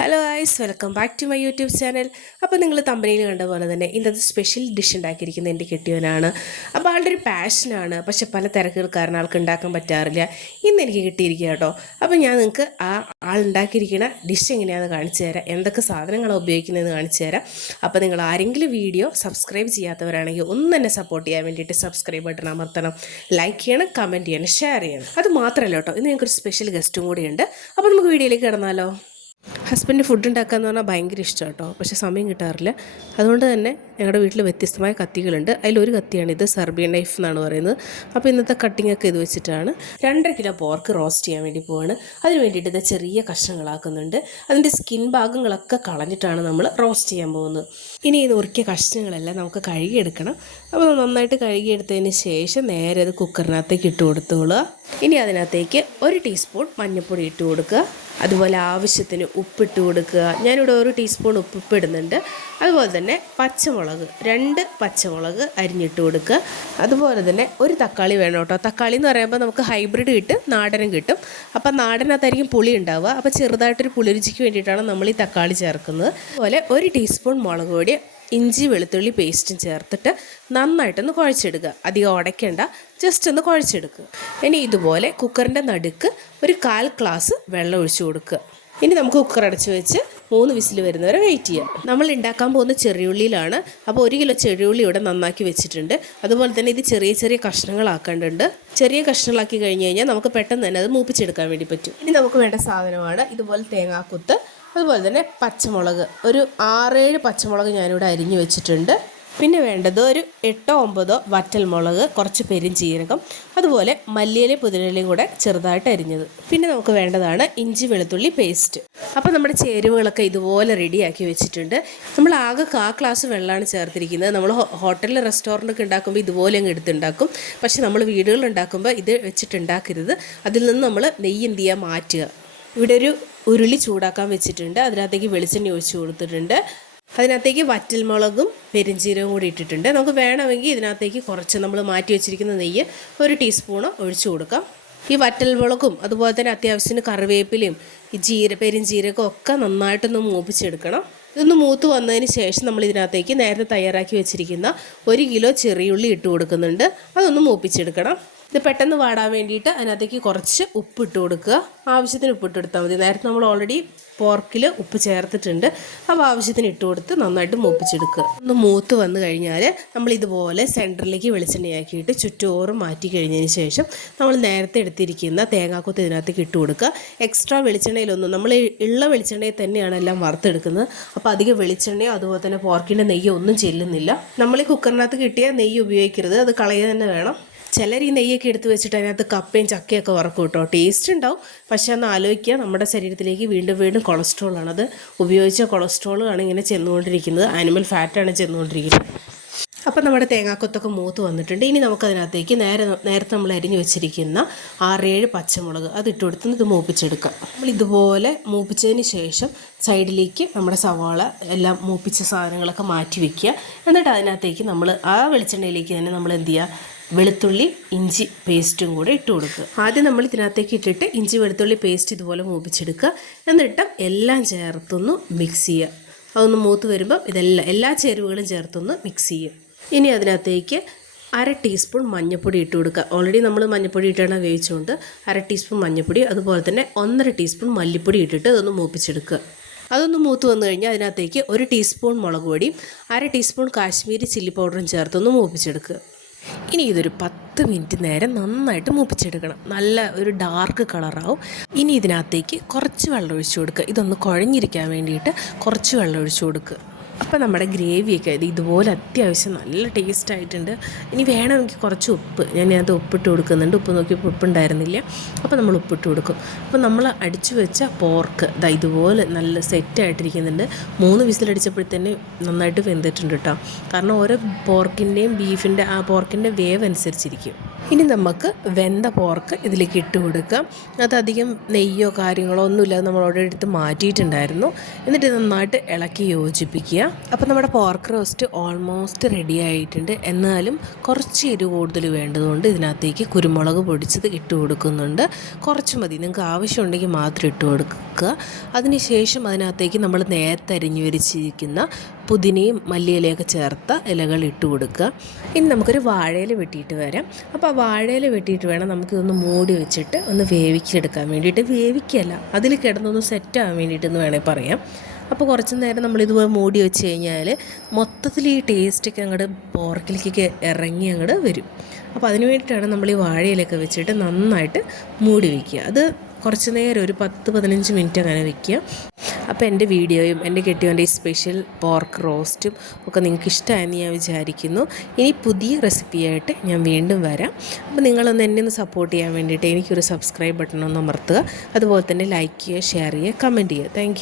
Hello guys, welcome back to my YouTube channel. അപ്പോൾ നിങ്ങൾ തമ്പനിയിൽ കണ്ട പോലെ തന്നെ ഇന്നത്തെ സ്പെഷ്യൽ ഡിഷ് ഉണ്ടാക്കിയിരിക്കുന്നത് എൻ്റെ കെട്ടിയവനാണ്. അപ്പോൾ ആളുടെ ഒരു പാഷനാണ്, പക്ഷെ പല തിരക്കുകൾ കാരണം ആൾക്ക് ഉണ്ടാക്കാൻ പറ്റാറില്ല. ഇന്ന് എനിക്ക് കിട്ടിയിരിക്കുക കേട്ടോ. അപ്പോൾ ഞാൻ നിങ്ങൾക്ക് ആളുണ്ടാക്കിയിരിക്കുന്ന ഡിഷ് എങ്ങനെയാണെന്ന് കാണിച്ചു തരാം, എന്തൊക്കെ സാധനങ്ങളാണ് ഉപയോഗിക്കുന്നതെന്ന് കാണിച്ചു തരാം. അപ്പോൾ നിങ്ങൾ ആരെങ്കിലും വീഡിയോ സബ്സ്ക്രൈബ് ചെയ്യാത്തവരാണെങ്കിൽ ഒന്ന് തന്നെ സപ്പോർട്ട് ചെയ്യാൻ വേണ്ടിയിട്ട് സബ്സ്ക്രൈബ് ബട്ടൺ അമർത്തണം, ലൈക്ക് ചെയ്യണം, കമൻറ്റ് ചെയ്യണം, ഷെയർ ചെയ്യണം. അത് മാത്രമല്ല കേട്ടോ, ഇന്ന് ഞങ്ങൾക്കൊരു സ്പെഷ്യൽ ഗസ്റ്റും കൂടിയുണ്ട്. അപ്പോൾ നമുക്ക് വീഡിയോയിലേക്ക് കിടന്നാലോ. ഹസ്ബൻഡ് ഫുഡ് ഉണ്ടാക്കാമെന്ന് പറഞ്ഞാൽ ഭയങ്കര ഇഷ്ടമാണ് കേട്ടോ, പക്ഷേ സമയം കിട്ടാറില്ല. അതുകൊണ്ട് തന്നെ ഞങ്ങളുടെ വീട്ടിൽ വ്യത്യസ്തമായ കത്തികളുണ്ട്. അതിലൊരു കത്തിയാണിത്, സെർബിയൻ നൈഫ് എന്നാണ് പറയുന്നത്. അപ്പോൾ ഇന്നത്തെ കട്ടിങ്ങൊക്കെ ഇത് വെച്ചിട്ടാണ്. 2.5 കിലോ പോർക്ക് റോസ്റ്റ് ചെയ്യാൻ വേണ്ടി പോവാണ്. അതിന് വേണ്ടിയിട്ട് ഇത് ചെറിയ കഷ്ണങ്ങളാക്കുന്നുണ്ട്. അതിൻ്റെ സ്കിൻ ഭാഗങ്ങളൊക്കെ കളഞ്ഞിട്ടാണ് നമ്മൾ റോസ്റ്റ് ചെയ്യാൻ പോകുന്നത്. ഇനി ഇത് നുറുക്കിയ കഷ്ണങ്ങളെല്ലാം നമുക്ക് കഴുകിയെടുക്കണം. അപ്പോൾ നന്നായിട്ട് കഴുകിയെടുത്തതിന് ശേഷം നേരെ അത് കുക്കറിനകത്തേക്ക് ഇട്ട് കൊടുത്തോളുക. ഇനി അതിനകത്തേക്ക് 1 ടീസ്പൂൺ മഞ്ഞൾപ്പൊടി ഇട്ട് കൊടുക്കുക. അതുപോലെ ആവശ്യത്തിന് ഉപ്പിട്ട് കൊടുക്കുക. ഞാനിവിടെ 1 ടീസ്പൂൺ ഉപ്പ് ഇടുന്നുണ്ട്. അതുപോലെ തന്നെ പച്ചമുളക് 2 പച്ചമുളക് അരിഞ്ഞിട്ട് കൊടുക്കുക. അതുപോലെ തന്നെ 1 തക്കാളി വേണം കേട്ടോ. തക്കാളി എന്ന് പറയുമ്പോൾ നമുക്ക് ഹൈബ്രിഡ് കിട്ടും, നാടനും കിട്ടും. അപ്പം നാടനകത്തായിരിക്കും പുളി ഉണ്ടാവുക. അപ്പോൾ ചെറുതായിട്ടൊരു പുളിരുചിക്ക് വേണ്ടിയിട്ടാണ് നമ്മൾ ഈ തക്കാളി ചേർക്കുന്നത്. അതുപോലെ 1 ടീസ്പൂൺ മുളക് പൊടി, ഇഞ്ചി വെളുത്തുള്ളി പേസ്റ്റും ചേർത്തിട്ട് നന്നായിട്ടൊന്ന് കുഴച്ചെടുക്കുക. അധികം ഉടയ്ക്കേണ്ട, ജസ്റ്റ് ഒന്ന് കുഴച്ചെടുക്കുക. ഇനി ഇതുപോലെ കുക്കറിൻ്റെ നടുക്ക് 1/4 ഗ്ലാസ് വെള്ളം ഒഴിച്ചു കൊടുക്കുക. ഇനി നമുക്ക് കുക്കർ അടച്ച് വെച്ച് 3 വിസിൽ വരുന്നവരെ വെയിറ്റ് ചെയ്യാം. നമ്മൾ ഉണ്ടാക്കാൻ പോകുന്ന ചെറിയുള്ളിയിലാണ്. അപ്പോൾ 1 കിലോ ചെറിയുള്ളി ഇവിടെ നന്നാക്കി വെച്ചിട്ടുണ്ട്. അതുപോലെ തന്നെ ഇത് ചെറിയ ചെറിയ കഷ്ണങ്ങളാക്കേണ്ടതുണ്ട്. ചെറിയ കഷ്ണങ്ങളാക്കി കഴിഞ്ഞ് കഴിഞ്ഞാൽ നമുക്ക് പെട്ടെന്ന് തന്നെ അത് മൂപ്പിച്ചെടുക്കാൻ വേണ്ടി പറ്റും. ഇനി നമുക്ക് വേണ്ട സാധനമാണ് ഇതുപോലെ തേങ്ങാക്കുത്ത്, അതുപോലെ തന്നെ പച്ചമുളക് 6-7 പച്ചമുളക് ഞാനിവിടെ അരിഞ്ഞു വെച്ചിട്ടുണ്ട്. പിന്നെ വേണ്ടത് 8-9 വറ്റൽമുളക്, കുറച്ച് പെരുംജീരകം, അതുപോലെ മല്ലിയിലയും പുതിനയിലയും കൂടെ ചെറുതായിട്ട് അരിഞ്ഞത്. പിന്നെ നമുക്ക് വേണ്ടതാണ് ഇഞ്ചി വെളുത്തുള്ളി പേസ്റ്റ്. അപ്പോൾ നമ്മുടെ ചേരുവകളൊക്കെ ഇതുപോലെ റെഡിയാക്കി വെച്ചിട്ടുണ്ട്. നമ്മൾ ആകെ 1/4 ഗ്ലാസ് വെള്ളമാണ് ചേർത്തിരിക്കുന്നത്. നമ്മൾ ഹോട്ടലിൽ റെസ്റ്റോറൻറ്റൊക്കെ ഉണ്ടാക്കുമ്പോൾ ഇതുപോലെ അങ്ങ് എടുത്തുണ്ടാക്കും. പക്ഷേ നമ്മൾ വീടുകളിൽ ഉണ്ടാക്കുമ്പോൾ ഇത് വെച്ചിട്ടുണ്ടാക്കരുത്. അതിൽ നിന്ന് നമ്മൾ നെയ്യ് എന്ത് ചെയ്യുക, മാറ്റുക. ഇവിടെ ഒരു ഉരുളി ചൂടാക്കാൻ വെച്ചിട്ടുണ്ട്. അതിനകത്തേക്ക് വെളിച്ചെണ്ണ ഒഴിച്ച് കൊടുത്തിട്ടുണ്ട്. അതിനകത്തേക്ക് വറ്റൽമുളകും പെരുംജീരകവും കൂടി ഇട്ടിട്ടുണ്ട്. നമുക്ക് വേണമെങ്കിൽ ഇതിനകത്തേക്ക് കുറച്ച് നമ്മൾ മാറ്റി വെച്ചിരിക്കുന്ന നെയ്യ് 1 ടീസ്പൂൺ ഒഴിച്ചു കൊടുക്കാം. ഈ വറ്റൽമുളകും അതുപോലെ തന്നെ അത്യാവശ്യത്തിന് കറിവേപ്പിലയും ഈ പെരുംജീരകവും ഒക്കെ നന്നായിട്ടൊന്ന് മൂപ്പിച്ചെടുക്കണം. ഇതൊന്ന് മൂത്ത് വന്നതിന് ശേഷം നമ്മൾ ഇതിനകത്തേക്ക് നേരത്തെ തയ്യാറാക്കി വെച്ചിരിക്കുന്ന 1 കിലോ ചെറിയുള്ളി ഇട്ട് കൊടുക്കുന്നുണ്ട്. അതൊന്ന് മൂപ്പിച്ചെടുക്കണം. ഇത് പെട്ടെന്ന് വാടാൻ വേണ്ടിയിട്ട് അതിനകത്തേക്ക് കുറച്ച് ഉപ്പിട്ട് കൊടുക്കുക. ആവശ്യത്തിന് ഉപ്പിട്ട് കൊടുത്താൽ മതി. നേരത്തെ നമ്മൾ ഓൾറെഡി പോർക്കിൽ ഉപ്പ് ചേർത്തിട്ടുണ്ട്. അപ്പോൾ ആവശ്യത്തിന് ഇട്ട് കൊടുത്ത് നന്നായിട്ട് മൂപ്പിച്ചെടുക്കുക. ഒന്ന് മൂത്ത് വന്നു കഴിഞ്ഞാൽ നമ്മൾ ഇതുപോലെ സെൻറ്ററിലേക്ക് വെളിച്ചെണ്ണയാക്കിയിട്ട് ചുറ്റോറും മാറ്റി കഴിഞ്ഞതിന് ശേഷം നമ്മൾ നേരത്തെ എടുത്തിരിക്കുന്ന തേങ്ങാക്കൊത്ത് ഇതിനകത്തേക്ക് ഇട്ട് കൊടുക്കുക. എക്സ്ട്രാ വെളിച്ചെണ്ണയിലൊന്നും, നമ്മൾ ഉള്ള വെളിച്ചെണ്ണയിൽ തന്നെയാണ് എല്ലാം വറുത്തെടുക്കുന്നത്. അപ്പോൾ അധികം വെളിച്ചെണ്ണയോ അതുപോലെ തന്നെ പോർക്കിൻ്റെ നെയ്യോ ഒന്നും ചെല്ലുന്നില്ല. നമ്മൾ ഈ കുക്കറിനകത്ത് കിട്ടിയ നെയ്യ് ഉപയോഗിക്കരുത്, അത് കളയുക തന്നെ വേണം. ചിലർ ഈ നെയ്യൊക്കെ എടുത്ത് വെച്ചിട്ട് അതിനകത്ത് കപ്പയും ചക്കയൊക്കെ വറക്കും കേട്ടോ. ടേസ്റ്റ് ഉണ്ടാവും, പക്ഷേ ഒന്ന് ആലോചിക്കുക, നമ്മുടെ ശരീരത്തിലേക്ക് വീണ്ടും വീണ്ടും കൊളസ്ട്രോളാണ്. അത് ഉപയോഗിച്ച കൊളസ്ട്രോളാണ് ഇങ്ങനെ ചെന്നുകൊണ്ടിരിക്കുന്നത്, ആനിമൽ ഫാറ്റാണ് ചെന്നുകൊണ്ടിരിക്കുന്നത്. അപ്പോൾ നമ്മുടെ തേങ്ങാക്കൊത്തൊക്കെ മൂത്ത് വന്നിട്ടുണ്ട്. ഇനി നമുക്കതിനകത്തേക്ക് നേരത്തെ നമ്മൾ അരിഞ്ഞു വെച്ചിരിക്കുന്ന 6-7 പച്ചമുളക് അതിട്ട് കൊടുത്ത് ഇത് മൂപ്പിച്ചെടുക്കാം. നമ്മൾ ഇതുപോലെ മൂപ്പിച്ചതിന് ശേഷം സൈഡിലേക്ക് നമ്മുടെ സവാള എല്ലാം മൂപ്പിച്ച സാധനങ്ങളൊക്കെ മാറ്റി വയ്ക്കുക. എന്നിട്ട് അതിനകത്തേക്ക് നമ്മൾ ആ വെളിച്ചെണ്ണയിലേക്ക് തന്നെ നമ്മൾ എന്ത് ചെയ്യുക, വെളുത്തുള്ളി ഇഞ്ചി പേസ്റ്റും കൂടെ ഇട്ട് കൊടുക്കുക. ആദ്യം നമ്മൾ ഇതിനകത്തേക്ക് ഇട്ടിട്ട് ഇഞ്ചി വെളുത്തുള്ളി പേസ്റ്റ് ഇതുപോലെ മൂപ്പിച്ചെടുക്കുക. എന്നിട്ട് എല്ലാം ചേർത്തൊന്ന് മിക്സ് ചെയ്യുക. അതൊന്ന് മൂത്ത് വരുമ്പം എല്ലാ ചേരുവകളും ചേർത്തൊന്ന് മിക്സ് ചെയ്യുക. ഇനി അതിനകത്തേക്ക് 1/2 ടീസ്പൂൺ മഞ്ഞൾപ്പൊടി ഇട്ട് കൊടുക്കുക. ഓൾറെഡി നമ്മൾ മഞ്ഞൾപ്പൊടി ഇട്ടാണ് വേവിച്ചുകൊണ്ട് 1/2 ടീസ്പൂൺ മഞ്ഞൾപ്പൊടി, അതുപോലെ തന്നെ 1.5 ടീസ്പൂൺ മല്ലിപ്പൊടി ഇട്ടിട്ട് അതൊന്ന് മൂപ്പിച്ചെടുക്കുക. അതൊന്ന് മൂത്ത് വന്നു കഴിഞ്ഞാൽ അതിനകത്തേക്ക് 1 ടീസ്പൂൺ മുളക് പൊടിയും 1/2 ടീസ്പൂൺ കാശ്മീരി ചില്ലി പൗഡറും ചേർത്തൊന്ന് മൂപ്പിച്ചെടുക്കുക. ഇനി ഇതൊരു 10 മിനിറ്റ് നേരം നന്നായിട്ട് മൂപ്പിച്ചെടുക്കണം. നല്ല ഒരു ഡാർക്ക് കളറാവും. ഇനി ഇതിനകത്തേക്ക് കുറച്ച് വെള്ളം ഒഴിച്ചു കൊടുക്കുക. ഇതൊന്ന് കുഴഞ്ഞിരിക്കാൻ വേണ്ടിയിട്ട് കുറച്ച് വെള്ളം ഒഴിച്ചു കൊടുക്കുക. അപ്പോൾ നമ്മുടെ ഗ്രേവിയൊക്കെ ഇതുപോലെ അത്യാവശ്യം നല്ല ടേസ്റ്റ് ആയിട്ടുണ്ട്. ഇനി വേണമെങ്കിൽ കുറച്ച് ഉപ്പ്, ഞാനത് ഉപ്പിട്ട് കൊടുക്കുന്നുണ്ട്. ഉപ്പ് നോക്കിയപ്പോൾ ഉപ്പുണ്ടായിരുന്നില്ല, അപ്പോൾ നമ്മൾ ഉപ്പിട്ട് കൊടുക്കും. അപ്പോൾ നമ്മൾ അടിച്ചു വെച്ച പോർക്ക് ഇതുപോലെ നല്ല സെറ്റായിട്ടിരിക്കുന്നുണ്ട്. 3 വിസിലടിച്ചപ്പോഴത്തന്നെ നന്നായിട്ട് വെന്തിട്ടുണ്ട് കേട്ടോ. കാരണം ഓരോ പോർക്കിൻ്റെയും ബീഫിൻ്റെ ആ പോർക്കിൻ്റെ വേവ് അനുസരിച്ചിരിക്കും. ഇനി നമുക്ക് വെന്ത പോർക്ക് ഇതിലേക്ക് ഇട്ട് കൊടുക്കാം. അതധികം നെയ്യോ കാര്യങ്ങളോ ഒന്നുമില്ലാതെ നമ്മൾ അവിടെ എടുത്ത് മാറ്റിയിട്ടുണ്ടായിരുന്നു. എന്നിട്ട് നന്നായിട്ട് ഇളക്കി യോജിപ്പിക്കുക. അപ്പോൾ നമ്മുടെ പോർക്ക് റോസ്റ്റ് ഓൾമോസ്റ്റ് റെഡി ആയിട്ടുണ്ട്. എന്നാലും കുറച്ച് എരിവ് കൂടുതൽ വേണ്ടതുകൊണ്ട് ഇതിനകത്തേക്ക് കുരുമുളക് പൊടിച്ചത് ഇട്ട് കൊടുക്കുന്നുണ്ട്. കുറച്ച് മതി, നിങ്ങൾക്ക് ആവശ്യമുണ്ടെങ്കിൽ മാത്രം ഇട്ട് കൊടുക്കുക. അതിനുശേഷം അതിനകത്തേക്ക് നമ്മൾ നേരത്തെ അരിഞ്ഞു വരിച്ചിരിക്കുന്ന പുതിനയും മല്ലിയിലയൊക്കെ ചേർത്ത ഇലകൾ ഇട്ട് കൊടുക്കുക. ഇനി നമുക്കൊരു വാഴയില വെട്ടിയിട്ട് വരാം. അപ്പോൾ ആ വാഴയില വെട്ടിയിട്ട് വേണം നമുക്കിതൊന്ന് മൂടി വെച്ചിട്ട് ഒന്ന് വേവിച്ചെടുക്കാൻ വേണ്ടിയിട്ട്. വേവിക്കല്ല, അതിൽ കിടന്നൊന്ന് സെറ്റാകാൻ വേണ്ടിയിട്ടെന്ന് വേണേൽ പറയാം. അപ്പോൾ കുറച്ച് നേരം നമ്മളിതുപോലെ മൂടി വെച്ച് കഴിഞ്ഞാൽ മൊത്തത്തിൽ ഈ ടേസ്റ്റൊക്കെ അങ്ങോട്ട് പോർക്കിലേക്ക് ഇറങ്ങി അങ്ങോട്ട് വരും. അപ്പോൾ അതിന് വേണ്ടിയിട്ടാണ് നമ്മൾ ഈ വാഴയിലൊക്കെ വെച്ചിട്ട് നന്നായിട്ട് മൂടി വയ്ക്കുക. അത് കുറച്ച് നേരം ഒരു 10-15 മിനിറ്റ് അങ്ങനെ വയ്ക്കുക. അപ്പോൾ എൻ്റെ വീഡിയോയും എൻ്റെ കെട്ടിയവൻ്റെ ഈ സ്പെഷ്യൽ പോർക്ക് റോസ്റ്റും ഒക്കെ നിങ്ങൾക്ക് ഇഷ്ടമായെന്ന് ഞാൻ വിചാരിക്കുന്നു. ഇനി പുതിയ റെസിപ്പിയായിട്ട് ഞാൻ വീണ്ടും വരാം. അപ്പോൾ നിങ്ങളൊന്ന് എന്നെ ഒന്ന് സപ്പോർട്ട് ചെയ്യാൻ വേണ്ടിയിട്ട് എനിക്കൊരു സബ്സ്ക്രൈബ് ബട്ടൺ ഒന്ന് അമർത്തുക. അതുപോലെ തന്നെ ലൈക്ക് ചെയ്യുക, ഷെയർ ചെയ്യുക, കമൻറ്റ് ചെയ്യുക. താങ്ക്